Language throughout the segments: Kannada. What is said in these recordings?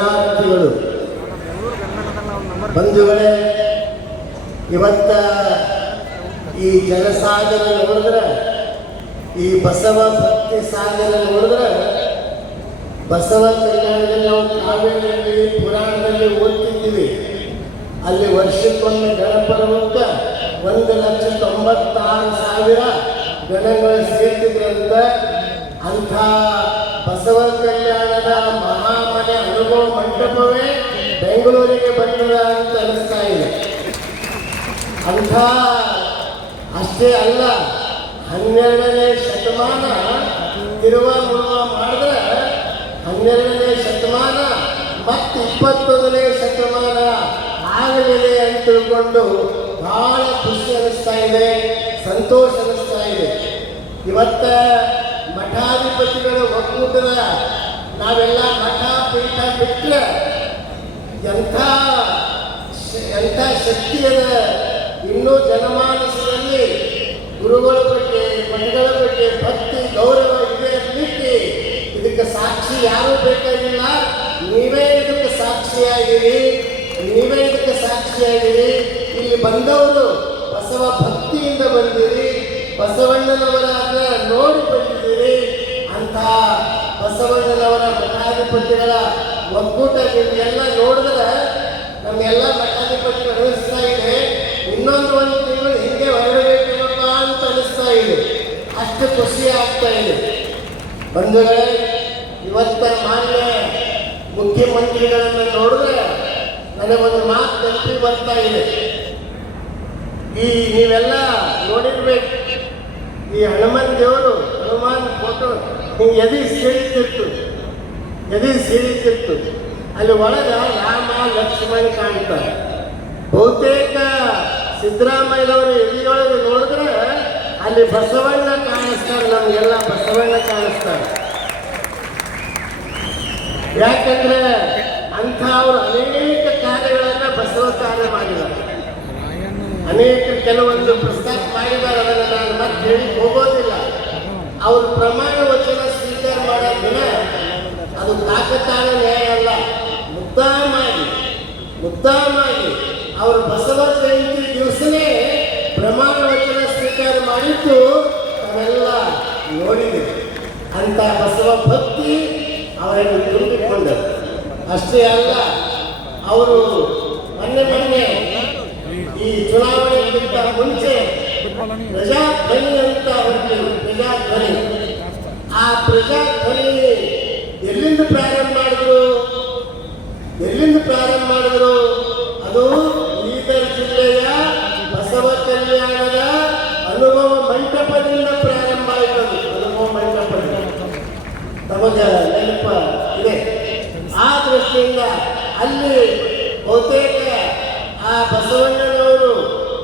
ವಿದ್ಯಾರ್ಥಿಗಳು. ಬಂಧುಗಳೇ, ಇವತ್ತ ಈ ಜನಸಾಗರ ನೋಡಿದ್ರೆ ಈ ಬಸವ ಭಕ್ತಿ ಸಾಗರ ನೋಡಿದ್ರೆ ಬಸವ ಕಲ್ಯಾಣದಲ್ಲಿ ನಾವು ಕಾವ್ಯದಲ್ಲಿ ಪುರಾಣದಲ್ಲಿ ಓದ್ತಿದ್ದೀವಿ. ಅಲ್ಲಿ ವರ್ಷಕ್ಕೊಮ್ಮೆ ಗಣಪರ್ವಕ್ಕ ಒಂದು ಲಕ್ಷ ತೊಂಬತ್ತಾರು ಸಾವಿರ ಗಣಗಳು ಸೇರ್ತಿದ್ರಂತ. ಅಂಥ ಬಸವ ಕಲ್ಯಾಣದ ಮಹಾಮನೆ ಅನುಭವ ಮಂಟಪವೇ ಬೆಂಗಳೂರಿಗೆ ಬಂದದ ಅಂತ ಅನಿಸ್ತಾ ಇದೆ. ಅಂಥ ಅಷ್ಟೇ ಅಲ್ಲ, ಹನ್ನೆರಡನೇ ಶತಮಾನ ತಿರುವ ಮುರುವ ಮಾಡಿದ್ರೆ ಹನ್ನೆರಡನೇ ಶತಮಾನ ಮತ್ತು ಇಪ್ಪತ್ತೊಂದನೇ ಶತಮಾನ ಆಗಲಿದೆ ಅಂತ ತಿಳ್ಕೊಂಡು ಬಹಳ ಖುಷಿ ಅನಿಸ್ತಾ ಇದೆ, ಸಂತೋಷ ಅನಿಸ್ತಾ ಇದೆ. ಇವತ್ತ ಮಠಾಧಿಪತಿಗಳ ಒಕ್ಕೂಟದ ನಾವೆಲ್ಲ ಮಠ ಪೀಠ ಬಿಟ್ಟರೆ ಎಂಥ ಎಂಥ ಶಕ್ತಿ ಅದ ಇನ್ನೂ ಜನಮಾನಸದಲ್ಲಿ ಗುರುಗಳ ಬಗ್ಗೆ ಮಠಗಳ ಬಗ್ಗೆ ಭಕ್ತಿ, ಗೌರವ ಇದೆ ಅನ್ನಲಿಕ್ಕೆ ಇದಕ್ಕೆ ಸಾಕ್ಷಿ ಯಾರು ಬೇಕಾಗಿಲ್ಲ. ನೀವೇ ಇದಕ್ಕೆ ಸಾಕ್ಷಿಯಾಗಿರಿ. ನೀವೇ ಇದಕ್ಕೆ ಸಾಕ್ಷಿಯಾಗಿರಿ. ಇಲ್ಲಿ ಬಂದವರು ಬಸವ ಭಕ್ತಿಯಿಂದ ಬಂದಿರಿ. ಬಸವಣ್ಣನವರಾದ ನೋಡಿ ಬಂದಿದ್ದೀರಿ. ಅಂತ ಬಸವಣ್ಣನವರ ಮಠಾಧಿಪತಿಗಳ ಒಕ್ಕೂಟ ನಿಮಗೆಲ್ಲ ನೋಡಿದ್ರೆ ನಮ್ಗೆಲ್ಲ ಮಠಾಧಿಪತಿಗಳು ಅನಿಸ್ತಾ ಇದೆ. ಇನ್ನೊಂದು ಒಂದು ತಿಂಗಳು ಹಿಂಗೆ ಹೊರಡಬೇಕೇನಪ್ಪ ಅಂತ ಅನಿಸ್ತಾ ಇದೆ. ಅಷ್ಟು ಖುಷಿ ಆಗ್ತಾ ಇದೆ. ಬಂಧುಗಳೇ, ಇವತ್ತ ಮಾನ್ಯ ಮುಖ್ಯಮಂತ್ರಿಗಳನ್ನು ನೋಡಿದ್ರೆ ನನಗೊಂದು ಮಾತು ನೆನಪಿ ಬರ್ತಾ ಇದೆ. ಈ ನೀವೆಲ್ಲ ನೋಡಿರ್ಬೇಕು. ಈ ಹನುಮಾನ್ ದೇವರು, ಹನುಮಾನ್ ಫೋಟೋ ಹಿಂಗೆ ಎದೆ ಸೇರಿತಿತ್ತು. ಎದಿ ಸೀಳಿತಿತ್ತು ಅಲ್ಲಿ ಒಳಗ ರಾಮ, ಲಕ್ಷ್ಮಣ ಕಾಣ್ತಾರೆ. ಬಹುತೇಕ ಸಿದ್ದರಾಮಯ್ಯನವರು ಎದೆಯೊಳಗೆ ನೋಡಿದ್ರೆ ಅಲ್ಲಿ ಬಸವಣ್ಣ ಕಾಣಿಸ್ತಾರೆ ನಮಗೆಲ್ಲ ಬಸವಣ್ಣ ಕಾಣಿಸ್ತಾರೆ. ಯಾಕಂದ್ರೆ ಅಂಥ ಅವರು ಅನೇಕ ಕಾರ್ಯಗಳನ್ನ ಬಸವ ಕಾರ್ಯ ಮಾಡಿದ್ದಾರೆ ಅನೇಕ ಕೆಲವೊಂದು ಪ್ರಸ್ತಾಪ ಮಾಡಿದ್ದಾರೆ, ಅದನ್ನು ನಾನು ಮತ್ತೆ ಹೇಳಿ ಹೋಗೋದಿಲ್ಲ. ಅವ್ರ ಪ್ರಮಾಣ ಅದು ತಾಕತ್ತಾಳ ನ್ಯಾಯ ಅಲ್ಲ. ಮುದ್ದಾಮಾಗಿ ಮುದ್ದಾಮಾಗಿ ಅವರು ಬಸವ ಜಯಂತಿ ದಿವಸನೇ ಪ್ರಮಾಣ ವಚನ ಸ್ವೀಕಾರ ಮಾಡಿದ್ದು ನಾವೆಲ್ಲ ನೋಡಿದೆ ಅಂತ ಬಸವ ಭಕ್ತಿ ಅವರನ್ನು ತುಂಬಿಕೊಂಡರು. ಅಷ್ಟೇ ಅಲ್ಲ, ಅವರು ಮೊನ್ನೆ ಮೊನ್ನೆ ಈ ಚುನಾವಣೆಗಿಂತ ಮುಂಚೆ ಪ್ರಜಾಧ್ವನಿ ಅಂತ ಅವರಿಗೆ ಪ್ರಜಾಧ್ವನಿ. ಆ ಪ್ರಜಾಧ್ವನಿ ಎಲ್ಲಿಂದ ಪ್ರಾರಂಭ ಮಾಡಿದ್ರು? ಎಲ್ಲಿಂದ ಪ್ರಾರಂಭ ಮಾಡಿದ್ರು? ಅದು ಬೀದರ್ ಜಿಲ್ಲೆಯ ಬಸವ ಕಲ್ಯಾಣದ ಅನುಭವ ಮಂಟಪದಿಂದ ಪ್ರಾರಂಭ ಆಯಿತು ಅನುಭವ ಮಂಟಪದಿಂದ ತಮಗ ನೆನಪ ಇದೆ. ಆ ದೃಷ್ಟಿಯಿಂದ ಅಲ್ಲಿ ಬಹುತೇಕ ಆ ಬಸವಣ್ಣನವರು,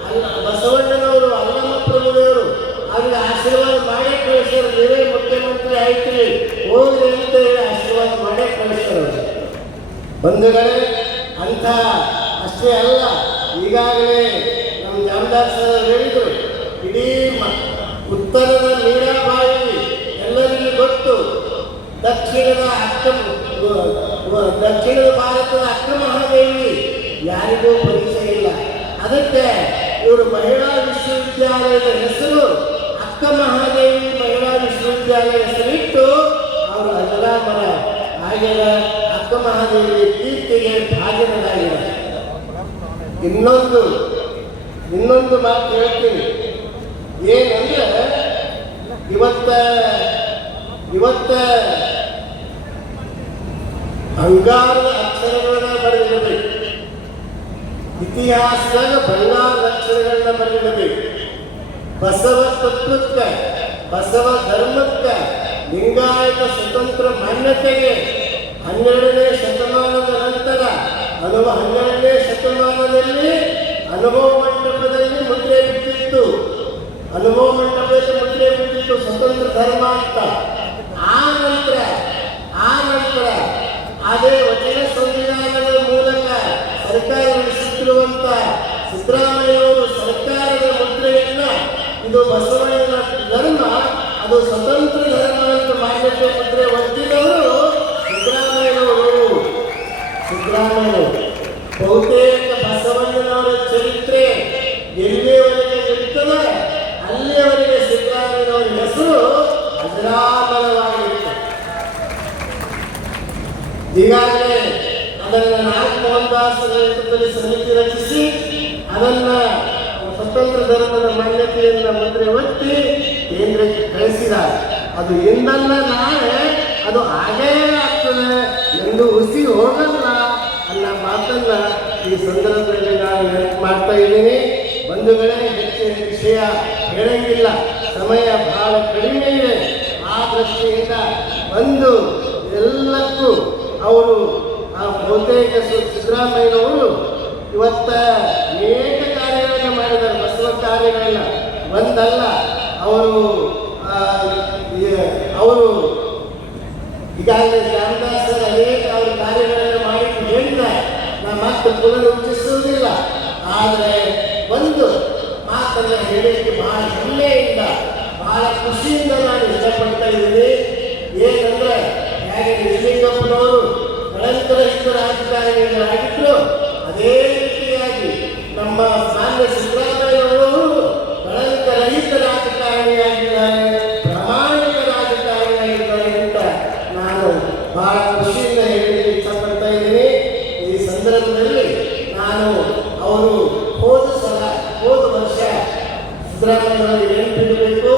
ಅಲ್ಲ, ಬಸವಣ್ಣನವರು, ಅಲ್ಲಮ್ಮ ಪ್ರಭುದೇವರು ಅಲ್ಲಿ ಆಶೀರ್ವಾದ ಮಾಡಿ ಕಳಿಸಿದ್ರು ಆಯ್ತ್ರಿ ಹೋಗ್ರಿ ಅಂತ ಹೇಳಿ ಆಶೀರ್ವಾದ ಮಾಡೇ ಕಳಿಸ್ತಾರೆ ಬಂಧುಗಳೇ, ಅಂಥ ಅಷ್ಟೇ ಅಲ್ಲ, ಈಗಾಗಲೇ ನಮ್ಮ ಜಾಮದಾಸ್ ಸರ್ ಹೇಳಿದರು, ಇಡೀ ಉತ್ತರದ ಮೀರಾಬಾಯಿ ಎಲ್ಲರಿಗೂ ಗೊತ್ತು. ದಕ್ಷಿಣದ ಅಕ್ರಮ ದಕ್ಷಿಣದ ಭಾರತದ ಅಕ್ಕ ಮಹಾದೇವಿ, ಯಾರಿಗೂ ಪರಿಚಯ ಇಲ್ಲ. ಅದಕ್ಕೆ ಇವರು ಮಹಿಳಾ ವಿಶ್ವವಿದ್ಯಾಲಯದ ಹೆಸರು ಆಗ್ಯದ ಅಕ್ಕ ಮಹಾದೇವಿ ಕೀರ್ತಿಗೆ ಇನ್ನೊಂದು ಇನ್ನೊಂದು ಮಾತು ಹೇಳ್ತೀನಿ. ಏನಂದ್ರೆ, ಇವತ್ತ ಇವತ್ತ ಬಂಗಾರದ ಅಕ್ಷರಗಳನ್ನ ಬರೆದಿರಬೇಕು ಇತಿಹಾಸದಾಗ ಬಂಗಾರದ ಅಕ್ಷರಗಳನ್ನ ಬರೆದಿರಬೇಕು ಬಸವ ತತ್ವಕ್ಕೆ, ಬಸವ ಧರ್ಮಕ್ಕೆ ಲಿಂಗಾಯತ ಸ್ವತಂತ್ರ ಮಾನ್ಯತೆಗೆ ಹನ್ನೆರಡನೇ ಶತಮಾನದ ನಂತರ ಅನುಭವ ಹನ್ನೆರಡನೇ ಶತಮಾನದಲ್ಲಿ ಅನುಭವ ಮಂಟಪದಲ್ಲಿ ಮುದ್ರೆ ಬಿಟ್ಟಿತ್ತು. ಅನುಭವ ಮಂಟಪದಲ್ಲಿ ಮುದ್ರೆ ಬಿಟ್ಟಿತ್ತು ಸ್ವತಂತ್ರ ಧರ್ಮ ಅಂತ. ಆ ನಂತರ ಆ ನಂತರ ಅದೇ ವಚನ ಸಂವಿಧಾನದ ಮೂಲಕ ಸರ್ಕಾರ ನಡೆಸುತ್ತಿರುವಂತ ಸಿದ್ದರಾಮಯ್ಯವರು ಸರ್ಕಾರದ ಮುದ್ರೆಯನ್ನ ಇದು ಬಸವಣ್ಣನ ಧರ್ಮ, ಅದು ಸ್ವತಂತ್ರ ಧರ್ಮ. ಈಗಾಗಲೇ ಅದನ್ನ ನಾಲ್ಕು ಸಮಿತಿ ರಚಿಸಿ ಅದನ್ನ ಸ್ವತಂತ್ರ ಧರ್ಮದ ಮಾನ್ಯತೆಯನ್ನು ಮಂತ್ರಿ ಒತ್ತಿ ಕೇಂದ್ರಕ್ಕೆ ಕಳಿಸಿದ್ದಾರೆ. ಅದು ಎಂದಲ್ಲ ನಾಳೆ ಅದು ಹಾಗೇ ಆಗ್ತದೆ ಎಂದು ಹುಸಿ ಹೋಗಲ್ಲ ಅನ್ನೋ ಮಾತನ್ನ ಈ ಸಂದರ್ಭದಲ್ಲಿ ನಾನು ನೆನಪು ಮಾಡ್ತಾ ಇದ್ದೀನಿ. ಬಂಧುಗಳೇ, ಹೆಚ್ಚಿನ ವಿಷಯ ಹೇಳಂಗಿಲ್ಲ. ಸಮಯ ಬಹಳ ಕಡಿಮೆ ಇದೆ. ಆ ದೃಷ್ಟಿಯಿಂದ ಒಂದು ಎಲ್ಲಕ್ಕೂ ಅವರು ಆ ಬಹುತೇಕ ಸಿದ್ದರಾಮಯ್ಯನವರು ಇವತ್ತ ಅನೇಕ ಕಾರ್ಯಗಳನ್ನು ಮಾಡಿದ್ದಾರೆ. ಬಸವ ಕಾರ್ಯಗಳನ್ನ. ಒಂದಲ್ಲ, ಅವರು ಅವರು ಈಗಾಗಲೇ ರಾಮದಾಸರ ಅನೇಕ ಅವರು ಕಾರ್ಯಗಳನ್ನು ಮಾಡಿ ಹೇಳಿದ್ದಾರೆ. ನಾ ಮತ್ತೆ ಪುನರುಚ್ಚಿಸುವುದಿಲ್ಲ ಆದರೆ ಒಂದು ಮಾತನ್ನ ಹೇಳಿಕೆ ಬಹಳ ಹೆಮ್ಮೆಯಿಂದ, ಬಹಳ ಖುಷಿಯಿಂದ ನಾನು ಇಷ್ಟಪಡ್ತಾ ಇದ್ದೀನಿ. ಏನಂದ್ರೆ ಹೇಗೆ ನಿಜಲಿಂಗಪ್ಪನವರು ಕಳಂಕರಹಿತ ರಾಜಕಾರಣಿಗಳಾಗಿದ್ರು ಅದೇ ರೀತಿಯಾಗಿ ನಮ್ಮ ಮಾನ್ಯ ಸಿದ್ದರಾಮಯ್ಯನವರು ಕಳಂಕರಹಿತ ರಾಜಕಾರಣಿಯಾಗಿದ್ದಾರೆ ಪ್ರಾಮಾಣಿಕ ರಾಜಕಾರಣಿಯಾಗಿದ್ದಾರೆ ಅಂತ ನಾನು ಬಹಳ ಖುಷಿಯಿಂದ ಹೇಳಲಿಕ್ಕೆ ಇಷ್ಟಪಡ್ತಾ ಇದ್ದೀನಿ. ಈ ಸಂದರ್ಭದಲ್ಲಿ ನಾನು ಅವರು ಹೋದ ಸಲ, ಹೋದ ವರ್ಷ ಸಿದ್ದರಾಮಯ್ಯನವರಿಗೆ ನೆನಪಿಡಬೇಕು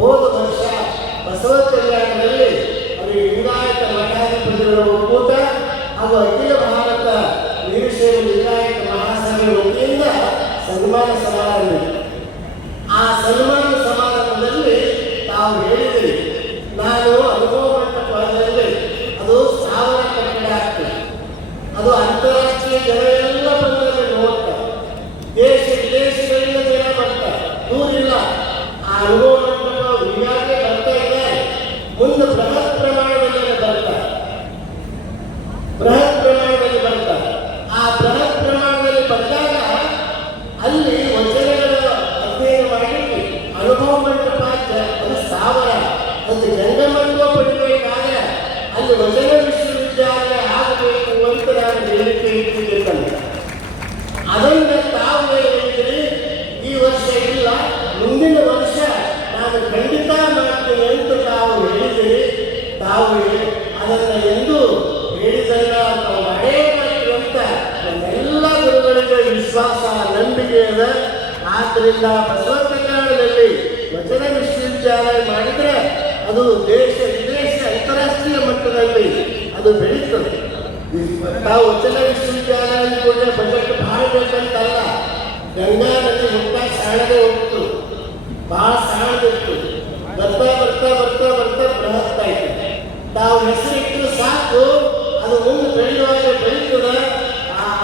ಹೋದ ವರ್ಷ ಬಸವ ಕಲ್ಯಾಣದಲ್ಲಿ ಅವರಿಗೆ ಲಿಂಗಾಯತ ಮಠಾಧಿಪತಿಗಳ ಒಕ್ಕೂಟ ಹಾಗೂ ಅಖಿಲ ಭಾರತ ವೀರಶೈವ ಲಿಂಗಾಯತ ಮಹಾಸಭೆ ವತಿಯಿಂದ ಸನ್ಮಾನ ಸಮಾರಂಭ. ಆ ಸನ್ಮಾನ ಸಮಾರಂಭದಲ್ಲಿ ತಾವು ಹೇಳಿದಿರಿ ನಾನು ಅನುಭವ ಮಂಟಪದಲ್ಲಿ ಅದು ಸಾವಿರ ಕಟ್ಟಡ ಆಗ್ತದೆ. ಅದು ಅಂತಾರಾಷ್ಟ್ರೀಯ ಜನ ಅದನ್ನ ತಾವು ಹೇಳಿದ್ರಿ ಈ ವರ್ಷ ಇಲ್ಲ, ಮುಂದಿನ ವರ್ಷ ನಾನು ಖಂಡಿತ ಮಾಡ್ತೀನಿ ಎಂದು ತಾವು ಹೇಳಿದಿರಿ ತಾವು ಅದನ್ನ ಎಂದು ಹೇಳಿದಲ್ಲ ತಾವು ಮಾಡೇ ಅಂತ ನಮ್ಮೆಲ್ಲ ಗುರುಗಳಿಗೆ ವಿಶ್ವಾಸ, ನಂಬಿಕೆ ಇದೆ. ಆದ್ದರಿಂದ ಬಸವ ಕಲ್ಯಾಣದಲ್ಲಿ ವಚನ ವಿಶ್ವವಿದ್ಯಾಲಯ ಮಾಡಿದರೆ ಅದು ದೇಶ, ವಿದೇಶ, ಅಂತಾರಾಷ್ಟ್ರೀಯ ಮಟ್ಟದಲ್ಲಿ ಅದು ಬೆಳೀತದೆ. ತಾವು ವಚನ ವಿಶ್ವವಿದ್ಯಾಲಯ ಕೂಡ ಬಜೆಟ್ ಭಾಳ ಬೇಕಂತಲ್ಲ ಗಂಗಾ ನದಿ ಹುಟ್ಟಾಗ ಸಾಣದೆ ಹೋಗ್ತು. ಭಾಳ ಸಾಣದಿತ್ತು ಬರ್ತಾ ಬರ್ತಾ ಬರ್ತಾ ಬರ್ತಾ ಬೃಹತ್ತಾಯ್ತು ತಾವು ಹೆಸರಿಟ್ಟರು ಸಾಕು, ಅದು ಮುಂದೆ ಬೆಳೆಯುವಾಗ ಬೆಳೀತದೆ.